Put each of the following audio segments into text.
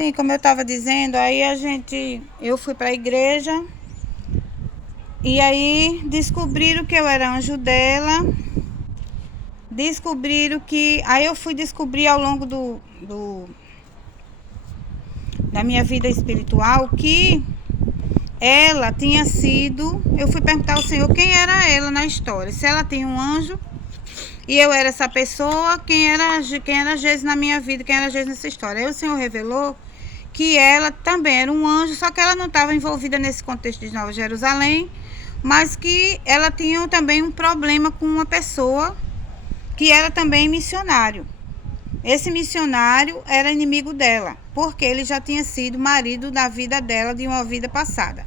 Sim, como eu estava dizendo, aí eu fui para a igreja e aí descobriram que eu era anjo dela, aí eu fui descobrir ao longo da minha vida espiritual que ela tinha sido, eu fui perguntar ao Senhor quem era ela na história, se ela tinha um anjo e eu era essa pessoa, quem era Jesus na minha vida, quem era Jesus nessa história. Aí o Senhor revelou que ela também era um anjo, só que ela não estava envolvida nesse contexto de Nova Jerusalém, mas que ela tinha também um problema com uma pessoa que era também missionário. Esse missionário era inimigo dela, porque ele já tinha sido marido da vida dela, de uma vida passada.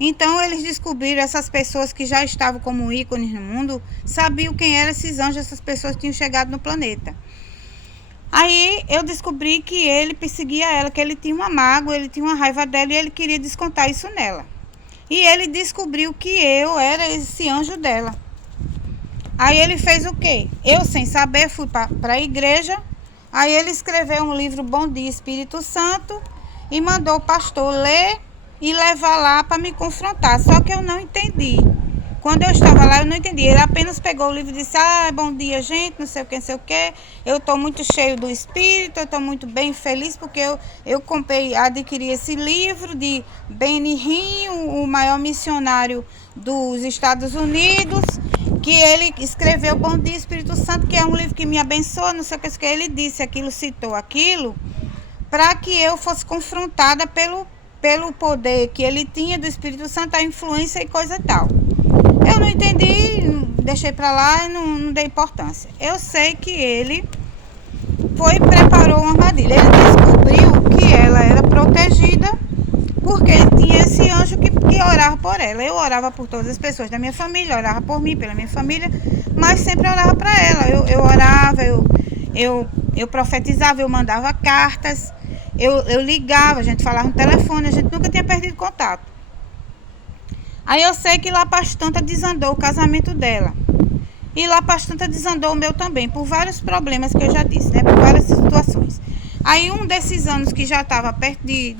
Então eles descobriram, essas pessoas que já estavam como ícones no mundo, sabiam quem eram esses anjos, essas pessoas que tinham chegado no planeta. Aí eu descobri que ele perseguia ela, que ele tinha uma mágoa, ele tinha uma raiva dela e ele queria descontar isso nela. E ele descobriu que eu era esse anjo dela. Aí ele fez o quê? Eu, sem saber, fui para a igreja. Aí ele escreveu um livro, Bom Dia Espírito Santo, e mandou o pastor ler e levar lá para me confrontar. Só que eu não entendi. Quando eu estava lá, eu não entendi. Ele apenas pegou o livro e disse: bom dia, gente, não sei o que, não sei o que. Eu estou muito cheio do Espírito, eu estou muito bem feliz, porque eu adquiri esse livro de Benny Hinn, o maior missionário dos Estados Unidos, que ele escreveu Bom Dia Espírito Santo, que é um livro que me abençoa, não sei o que. Ele disse aquilo, citou aquilo, para que eu fosse confrontada pelo poder que ele tinha do Espírito Santo, a influência e coisa e tal. Eu não entendi, deixei para lá e não dei importância. Eu sei que ele preparou uma armadilha. Ele descobriu que ela era protegida porque ele tinha esse anjo que orava por ela. Eu orava por todas as pessoas da minha família, orava por mim, pela minha família, mas sempre orava para ela. Eu orava, eu profetizava, eu mandava cartas, eu ligava, a gente falava no telefone, a gente nunca tinha perdido contato. Aí eu sei que lá para as tantas desandou o casamento dela. E lá para as tantas desandou o meu também, por vários problemas que eu já disse, né? Por várias situações. Aí um desses anos que já estava perto de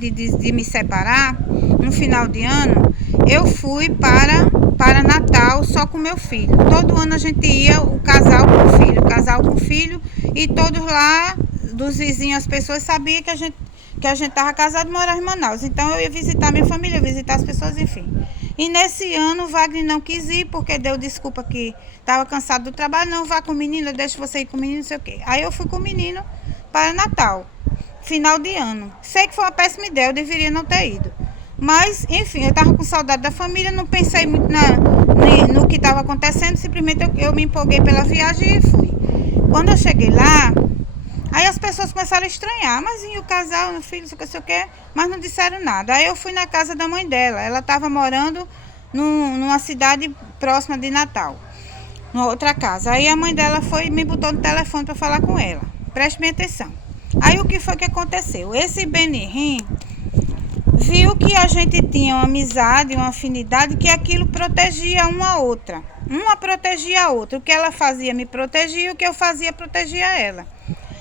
me separar, no final de ano, eu fui para Natal só com meu filho. Todo ano a gente ia, o casal com filho, e todos lá, dos vizinhos, as pessoas sabiam que a gente estava casado e morava em Manaus. Então eu ia visitar minha família, visitar as pessoas, enfim. E nesse ano o Wagner não quis ir, porque deu desculpa que estava cansado do trabalho. Não, vá com o menino, deixa você ir com o menino, não sei o quê. Aí eu fui com o menino para Natal, final de ano. Sei que foi uma péssima ideia, eu deveria não ter ido. Mas, enfim, eu estava com saudade da família, não pensei muito no que estava acontecendo, simplesmente eu me empolguei pela viagem e fui. Quando eu cheguei lá, aí as pessoas começaram a estranhar, mas e o casal, o filho, não sei o que, mas não disseram nada. Aí eu fui na casa da mãe dela, ela estava morando numa cidade próxima de Natal, numa outra casa. Aí a mãe dela me botou no telefone para falar com ela. Preste bem atenção. Aí o que foi que aconteceu? Esse Benny Hinn viu que a gente tinha uma amizade, uma afinidade, que aquilo protegia uma a outra. Uma protegia a outra. O que ela fazia me protegia, o que eu fazia protegia ela.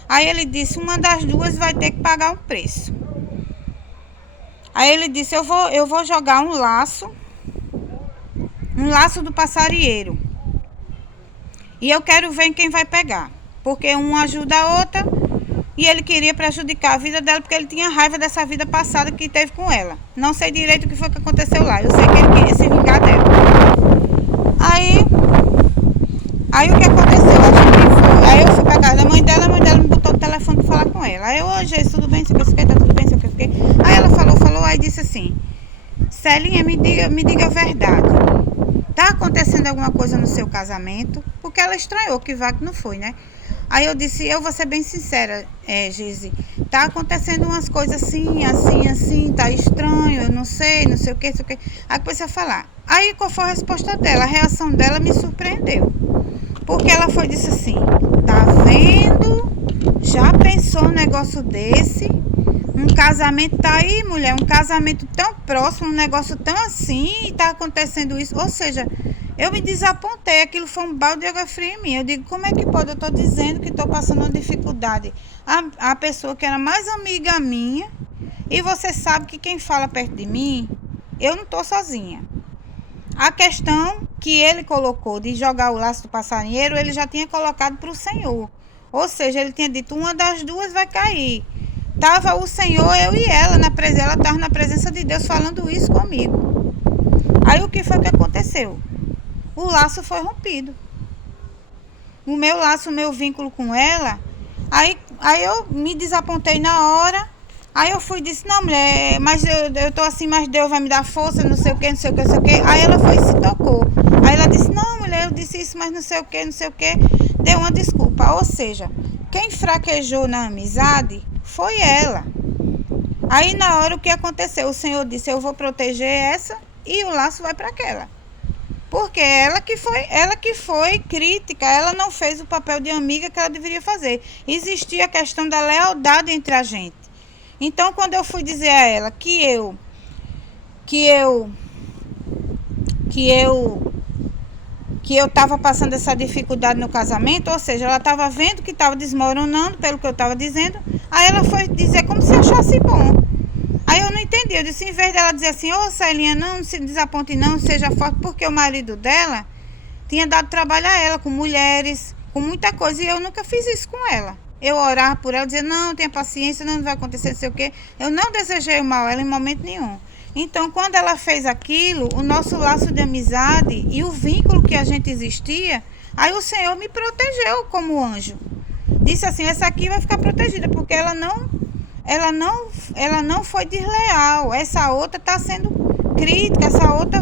Aí ele disse: uma das duas vai ter que pagar um preço. Aí ele disse: eu vou jogar um laço do passarinheiro. E eu quero ver quem vai pegar. Porque um ajuda a outra. E ele queria prejudicar a vida dela, porque ele tinha raiva dessa vida passada que teve com ela. Não sei direito o que foi que aconteceu lá. Eu sei que ele queria se vingar dela. Aí o que aconteceu? Aí eu fui pra casa da mãe dela, a mãe dela me botou no telefone pra falar com ela. Aí eu: Jesus, tudo bem, sei o que, tá tudo bem, sei o que. Aí ela falou, aí disse assim: Celinha, me diga a verdade. Tá acontecendo alguma coisa no seu casamento? Porque ela estranhou que Wagner não foi, né? Aí eu disse: eu vou ser bem sincera, Gise, tá acontecendo umas coisas assim, tá estranho, eu não sei o que. Aí comecei a falar. Aí qual foi a resposta dela? A reação dela me surpreendeu. Porque ela disse assim: tá vendo? Já pensou um negócio desse? Um casamento tá aí, mulher, um casamento tão próximo, um negócio tão assim, e tá acontecendo isso. Ou seja, Eu me desapontei, aquilo foi um balde de água fria em mim. Eu digo, como é que pode? Eu estou dizendo que estou passando uma dificuldade. A pessoa que era mais amiga minha, e você sabe que quem fala perto de mim, eu não estou sozinha. A questão que ele colocou de jogar o laço do passarinheiro, ele já tinha colocado para o Senhor. Ou seja, ele tinha dito, uma das duas vai cair. Tava o Senhor, eu e ela, ela estava na presença de Deus falando isso comigo. Aí o que foi que aconteceu? O laço foi rompido. O meu laço, o meu vínculo com ela. Aí eu me desapontei na hora. Aí eu fui e disse, não, mulher, mas eu tô assim, mas Deus vai me dar força, não sei o que, não sei o que, não sei o que. Aí ela foi e se tocou. Aí ela disse, não, mulher, eu disse isso, mas não sei o que, não sei o que. Deu uma desculpa. Ou seja, quem fraquejou na amizade foi ela. Aí na hora o que aconteceu? O Senhor disse, eu vou proteger essa e o laço vai para aquela. Porque ela que foi crítica, ela não fez o papel de amiga que ela deveria fazer. Existia a questão da lealdade entre a gente. Então, quando eu fui dizer a ela que eu estava passando essa dificuldade no casamento, ou seja, ela estava vendo que estava desmoronando pelo que eu estava dizendo, aí ela foi dizer como se achasse bom. Aí eu não entendi, eu disse, em vez dela dizer assim, ô Celinha, não se desaponte não, seja forte, porque o marido dela tinha dado trabalho a ela, com mulheres, com muita coisa, e eu nunca fiz isso com ela. Eu orava por ela, dizia, não, tenha paciência, não vai acontecer, não sei o quê. Eu não desejei o mal a ela em momento nenhum. Então, quando ela fez aquilo, o nosso laço de amizade e o vínculo que a gente existia, aí o Senhor me protegeu como anjo. Disse assim, essa aqui vai ficar protegida, porque ela não foi desleal. Essa outra está sendo crítica, essa outra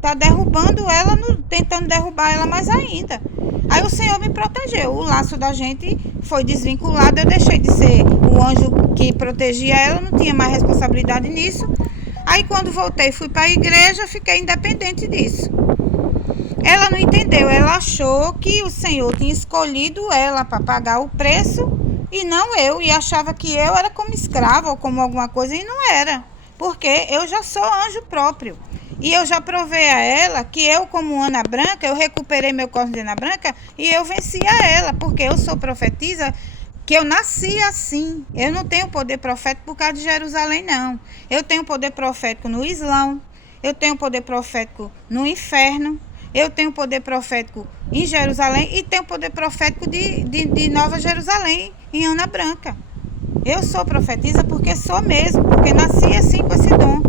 tá derrubando ela, tentando derrubar ela mais ainda. Aí o Senhor me protegeu, o laço da gente foi desvinculado, eu deixei de ser o anjo que protegia ela, não tinha mais responsabilidade nisso. Aí quando voltei, fui para a igreja, fiquei independente disso. Ela não entendeu, ela achou que o Senhor tinha escolhido ela para pagar o preço e não eu, e achava que eu era como escrava ou como alguma coisa, e não era, porque eu já sou anjo próprio. E eu já provei a ela que eu, como Ana Branca, eu recuperei meu cosmo de Ana Branca e eu venci a ela, porque eu sou profetisa, que eu nasci assim. Eu não tenho poder profético por causa de Jerusalém, não. Eu tenho poder profético no Islão, eu tenho poder profético no inferno, eu tenho poder profético em Jerusalém e tenho poder profético de Nova Jerusalém, em Ana Branca. Eu sou profetisa porque sou mesmo, porque nasci assim com esse dom.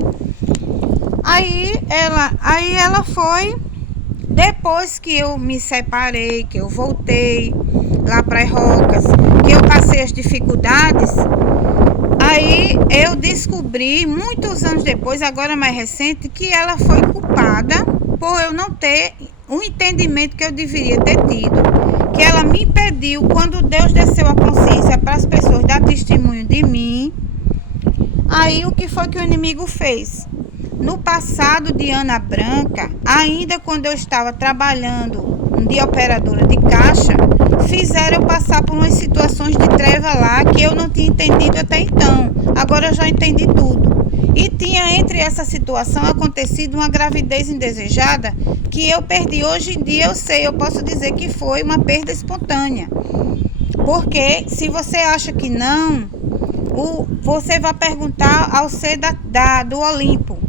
Aí ela foi, depois que eu me separei, que eu voltei lá para as Rocas, que eu passei as dificuldades, aí eu descobri, muitos anos depois, agora mais recente, que ela foi culpada por eu não ter o entendimento que eu deveria ter tido, que ela me impediu, quando Deus desceu a consciência para as pessoas dar testemunho de mim. Aí o que foi que o inimigo fez? No passado de Ana Branca, ainda quando eu estava trabalhando de operadora de caixa, fizeram eu passar por umas situações de treva lá que eu não tinha entendido até então. Agora eu já entendi tudo. E tinha entre essa situação acontecido uma gravidez indesejada que eu perdi. Hoje em dia eu posso dizer que foi uma perda espontânea. Porque se você acha que não, você vai perguntar ao ser do Olimpo.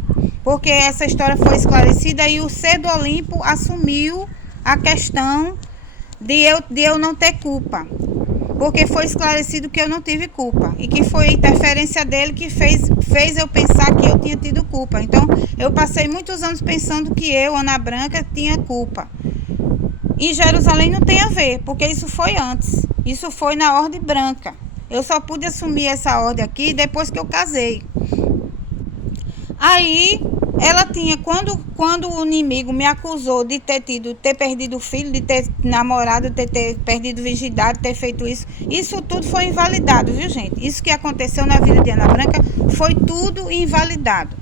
Porque essa história foi esclarecida e o ser do Olimpo assumiu a questão de eu não ter culpa. Porque foi esclarecido que eu não tive culpa. E que foi a interferência dele que fez eu pensar que eu tinha tido culpa. Então, eu passei muitos anos pensando que eu, Ana Branca, tinha culpa. E Jerusalém não tem a ver, porque isso foi antes. Isso foi na ordem branca. Eu só pude assumir essa ordem aqui depois que eu casei. Aí, ela tinha, quando o inimigo me acusou de ter perdido o filho, de ter namorado, de ter perdido virgindade, ter feito isso tudo foi invalidado, viu, gente? Isso que aconteceu na vida de Ana Branca foi tudo invalidado.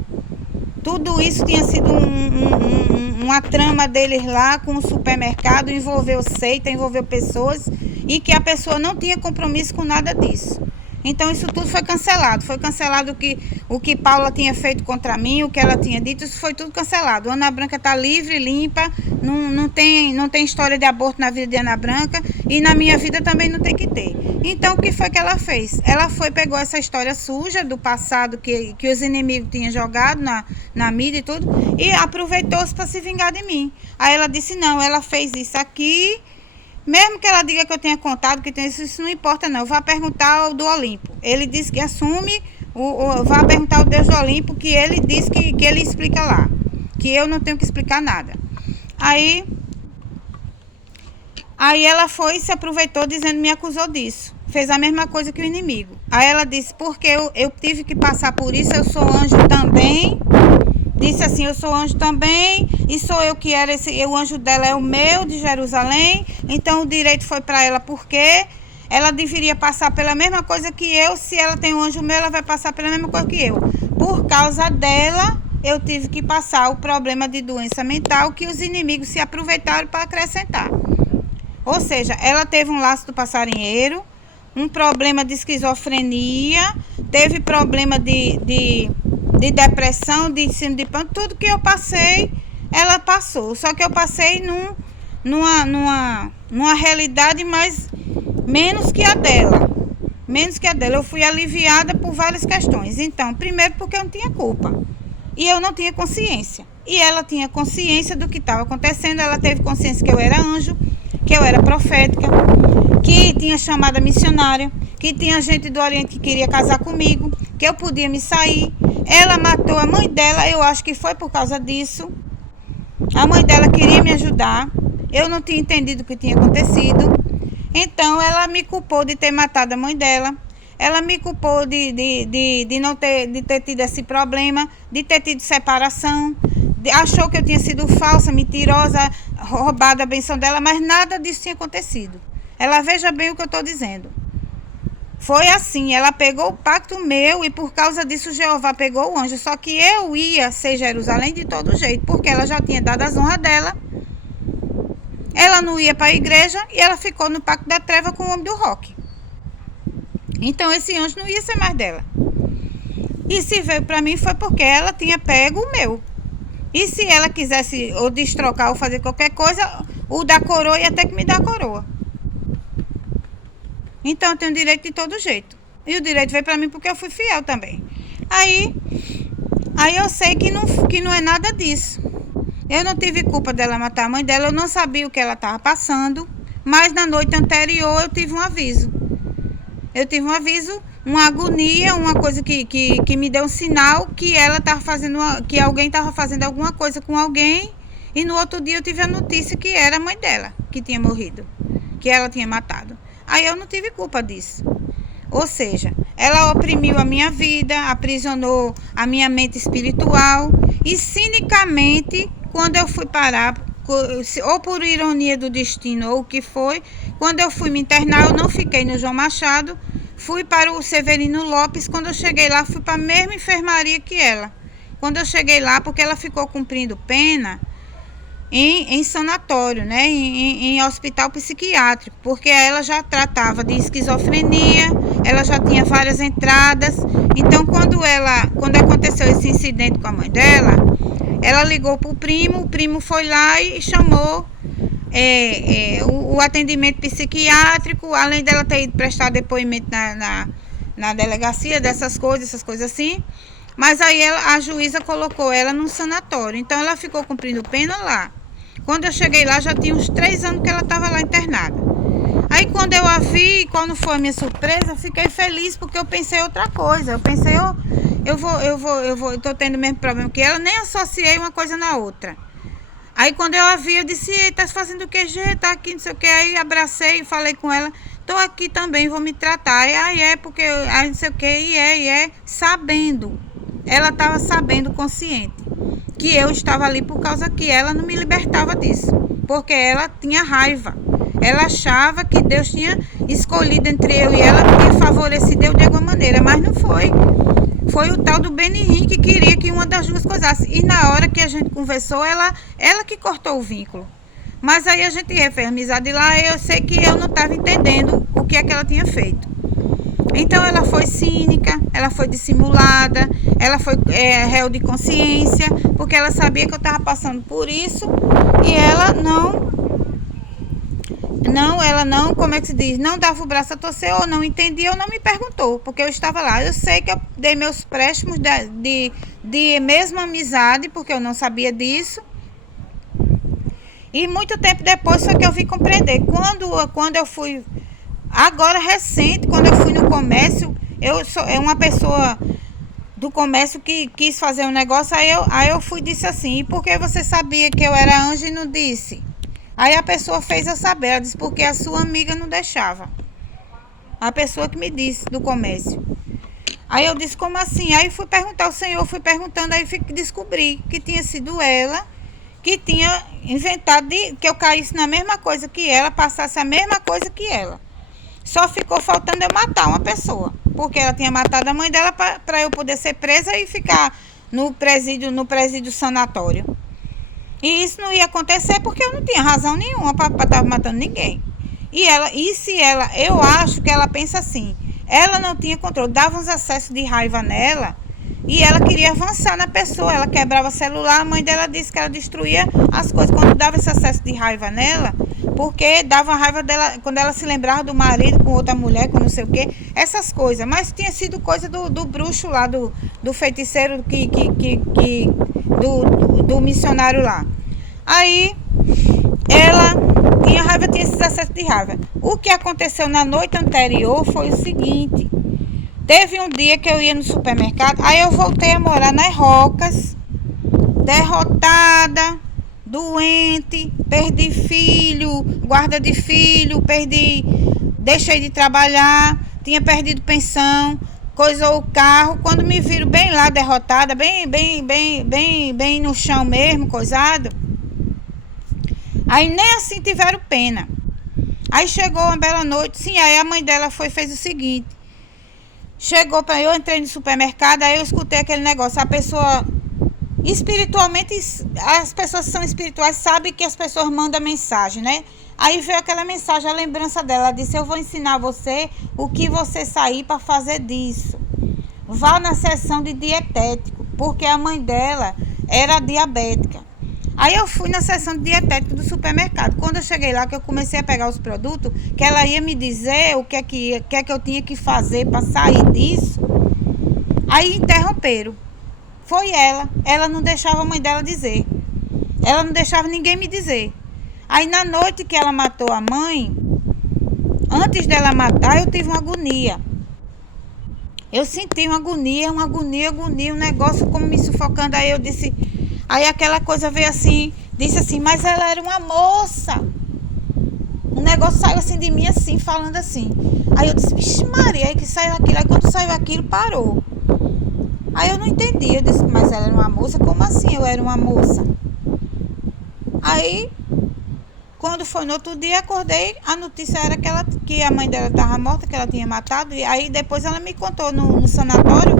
Tudo isso tinha sido uma trama deles lá com o supermercado, envolveu seita, envolveu pessoas, e que a pessoa não tinha compromisso com nada disso. Então isso tudo foi cancelado. Foi cancelado o que Paula tinha feito contra mim, o que ela tinha dito, isso foi tudo cancelado. Ana Branca está livre, limpa, não tem história de aborto na vida de Ana Branca e na minha vida também não tem que ter. Então o que foi que ela fez? Ela pegou essa história suja do passado que os inimigos tinham jogado na mídia e tudo e aproveitou-se para se vingar de mim. Aí ela disse, não, ela fez isso aqui. Mesmo que ela diga que eu tenha contado, que tem isso não importa não. Vá perguntar ao do Olimpo. Ele disse que assume, vá perguntar ao Deus do Olimpo, que ele diz que ele explica lá. Que eu não tenho que explicar nada. Aí ela foi e se aproveitou dizendo, me acusou disso. Fez a mesma coisa que o inimigo. Aí ela disse, porque eu tive que passar por isso, eu sou anjo também. Disse assim, eu sou anjo também, e sou eu que era o anjo dela é o meu, de Jerusalém, então o direito foi para ela, porque ela deveria passar pela mesma coisa que eu, se ela tem um anjo meu, ela vai passar pela mesma coisa que eu. Por causa dela, eu tive que passar o problema de doença mental que os inimigos se aproveitaram para acrescentar. Ou seja, ela teve um laço do passarinheiro, um problema de esquizofrenia, teve problema de depressão, de ensino de pano, tudo que eu passei, ela passou. Só que eu passei numa realidade menos que a dela. Menos que a dela. Eu fui aliviada por várias questões. Então, primeiro porque eu não tinha culpa. E eu não tinha consciência. E ela tinha consciência do que estava acontecendo. Ela teve consciência que eu era anjo, que eu era profética, que tinha chamada missionária, que tinha gente do Oriente que queria casar comigo, que eu podia me sair. Ela matou a mãe dela, eu acho que foi por causa disso. A mãe dela queria me ajudar. Eu não tinha entendido o que tinha acontecido. Então ela me culpou de ter matado a mãe dela. Ela me culpou de não ter tido esse problema, de ter tido separação. Achou que eu tinha sido falsa, mentirosa, roubado a benção dela, mas nada disso tinha acontecido. Ela veja bem o que eu estou dizendo. Foi assim, ela pegou o pacto meu e por causa disso Jeová pegou o anjo. Só que eu ia ser Jerusalém de todo jeito, porque ela já tinha dado as honras dela. Ela não ia para a igreja e ela ficou no pacto da treva com o homem do rock. Então esse anjo não ia ser mais dela. E se veio para mim foi porque ela tinha pego o meu. E se ela quisesse ou destrocar ou fazer qualquer coisa, o da coroa ia ter que me dar a coroa. Então eu tenho direito de todo jeito. E o direito veio para mim porque eu fui fiel também. Aí eu sei que não é nada disso. Eu não tive culpa dela matar a mãe dela. Eu não sabia o que ela estava passando. Mas na noite anterior eu tive um aviso. Eu tive um aviso, uma agonia, uma coisa que me deu um sinal que ela estava fazendo, que alguém estava fazendo alguma coisa com alguém. E no outro dia eu tive a notícia que era a mãe dela que tinha morrido, que ela tinha matado. Aí eu não tive culpa disso. Ou seja, ela oprimiu a minha vida, aprisionou a minha mente espiritual e cinicamente, quando eu fui parar, ou por ironia do destino ou o que foi, quando eu fui me internar, eu não fiquei no João Machado, fui para o Severino Lopes. Quando eu cheguei lá, fui para a mesma enfermaria que ela. Quando eu cheguei lá, porque ela ficou cumprindo pena em sanatório, né, em hospital psiquiátrico, porque ela já tratava de esquizofrenia, ela já tinha várias entradas. Então quando aconteceu esse incidente com a mãe dela, ela ligou para o primo foi lá e chamou o atendimento psiquiátrico, além dela ter ido prestar depoimento na delegacia essas coisas assim. Mas aí a juíza colocou ela num sanatório, então ela ficou cumprindo pena lá. Quando eu cheguei lá, já tinha uns 3 anos que ela estava lá internada. Aí quando eu a vi, quando foi a minha surpresa, eu fiquei feliz porque eu pensei outra coisa. Eu pensei, eu tô tendo o mesmo problema que ela, nem associei uma coisa na outra. Aí quando eu a vi, eu disse, ei, tá fazendo o que, Gê? Tá aqui, não sei o que. Aí abracei e falei com ela, tô aqui também, vou me tratar. Aí porque, aí não sei o que, sabendo. Ela estava sabendo, consciente, que eu estava ali por causa que ela não me libertava disso. Porque ela tinha raiva. Ela achava que Deus tinha escolhido entre eu e ela, tinha favorecido eu de alguma maneira, mas não foi. Foi o tal do Benihim que queria que uma das duas coisasse. E na hora que a gente conversou, ela que cortou o vínculo. Mas aí a gente refez amizade lá e eu sei que eu não estava entendendo o que é que ela tinha feito. Então ela foi cínica, ela foi dissimulada, ela foi réu de consciência, porque ela sabia que eu estava passando por isso e ela não, como é que se diz, não dava o braço a torcer, ou não entendia, ou não me perguntou, porque eu estava lá. Eu sei que eu dei meus préstimos de mesma amizade, porque eu não sabia disso. E muito tempo depois foi que eu vim compreender. Quando eu fui, agora recente, quando eu fui no comércio, eu sou uma pessoa do comércio que quis fazer um negócio, aí eu fui e disse assim: e por que você sabia que eu era anjo e não disse? Aí a pessoa fez eu saber, ela disse: porque a sua amiga não deixava. A pessoa que me disse do comércio. Aí eu disse: como assim? Aí fui perguntar ao Senhor, fui perguntando, aí descobri que tinha sido ela que tinha inventado que eu caísse na mesma coisa que ela, passasse a mesma coisa que ela. Só ficou faltando eu matar uma pessoa, porque ela tinha matado a mãe dela para eu poder ser presa e ficar no presídio sanatório. E isso não ia acontecer porque eu não tinha razão nenhuma para estar matando ninguém. Eu acho que ela pensa assim, ela não tinha controle, dava uns acessos de raiva nela e ela queria avançar na pessoa, ela quebrava celular, a mãe dela disse que ela destruía as coisas quando dava esse acesso de raiva nela, porque dava raiva dela quando ela se lembrava do marido com outra mulher, com não sei o que, essas coisas. Mas tinha sido coisa do bruxo lá, do feiticeiro do missionário lá. Aí ela tinha raiva, tinha esses acessos de raiva. O que aconteceu na noite anterior foi o seguinte: teve um dia que eu ia no supermercado, aí eu voltei a morar nas Rocas, derrotada, doente, perdi filho, guarda de filho, deixei de trabalhar, tinha perdido pensão, coisou o carro. Quando me viram bem lá, derrotada, bem no chão mesmo, coisado, aí nem assim tiveram pena. Aí chegou uma bela noite, sim, aí a mãe dela fez o seguinte: chegou para eu entrei no supermercado, aí eu escutei aquele negócio, a pessoa espiritualmente, as pessoas que são espirituais sabem que as pessoas mandam mensagem, né? Aí veio aquela mensagem, a lembrança dela, ela disse: eu vou ensinar você o que você sair para fazer disso. Vá na sessão de dietético, porque a mãe dela era diabética. Aí eu fui na sessão de dietético do supermercado. Quando eu cheguei lá, que eu comecei a pegar os produtos, que ela ia me dizer o que é que eu tinha que fazer para sair disso, aí interromperam. Foi ela. Ela não deixava a mãe dela dizer. Ela não deixava ninguém me dizer. Aí na noite que ela matou a mãe, antes dela matar, eu tive uma agonia. Eu senti uma agonia, um negócio como me sufocando. Aí eu disse, aí aquela coisa veio assim, disse assim: mas ela era uma moça. O negócio saiu assim de mim, assim, falando assim. Aí eu disse: vixe Maria, aí que saiu aquilo. Aí quando saiu aquilo, parou. Aí eu não entendi, eu disse: mas ela era uma moça? Como assim eu era uma moça? Aí, quando foi no outro dia, acordei, a notícia era que a mãe dela estava morta, que ela tinha matado. E aí depois ela me contou no sanatório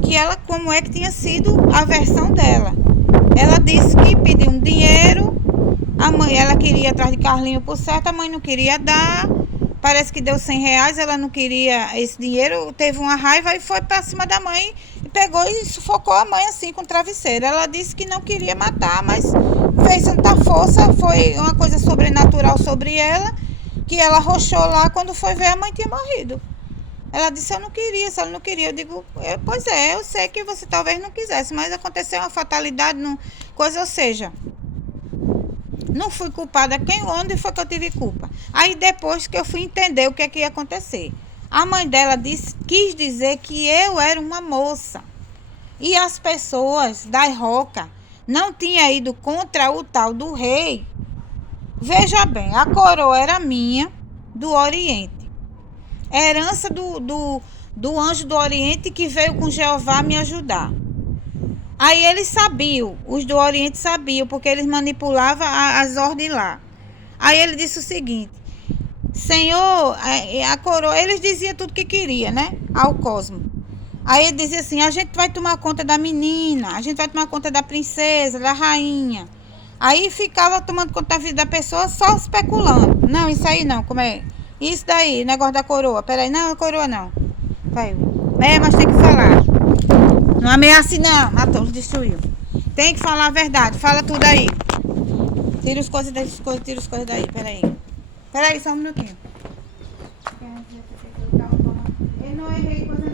que ela, como é que tinha sido a versão dela. Ela disse que pediu um dinheiro, a mãe, ela queria ir atrás de Carlinho por certo, a mãe não queria dar. Parece que deu R$100, ela não queria esse dinheiro, teve uma raiva e foi para cima da mãe e pegou e sufocou a mãe assim com o travesseiro. Ela disse que não queria matar, mas fez tanta força, foi uma coisa sobrenatural sobre ela, que ela arrochou lá, quando foi ver a mãe tinha morrido. Ela disse: eu não queria, se ela não queria. Eu digo: pois é, eu sei que você talvez não quisesse, mas aconteceu uma fatalidade, coisa, ou seja, não fui culpada. Onde foi que eu tive culpa? Aí depois que eu fui entender o que é que ia acontecer, a mãe dela quis dizer que eu era uma moça. E as pessoas da Roca não tinham ido contra o tal do rei. Veja bem, a coroa era minha, do Oriente. Herança do anjo do Oriente que veio com Jeová me ajudar. Aí eles sabiam, os do Oriente sabiam, porque eles manipulavam as ordens lá. Aí ele disse o seguinte: Senhor, a coroa, eles diziam tudo que queria, né? Ao Cosmo. Aí ele dizia assim: a gente vai tomar conta da menina, a gente vai tomar conta da princesa, da rainha. Aí ficava tomando conta da vida da pessoa, só especulando. Não, isso aí não, como é? Isso daí, negócio da coroa. Peraí, não, a coroa não. Vai. É, mas tem que falar. Não ameace não. Matou, destruiu. Tem que falar a verdade. Fala tudo aí. Tira as coisas das coisas, tira as coisas daí. Peraí, só um minutinho. Eu não errei coisa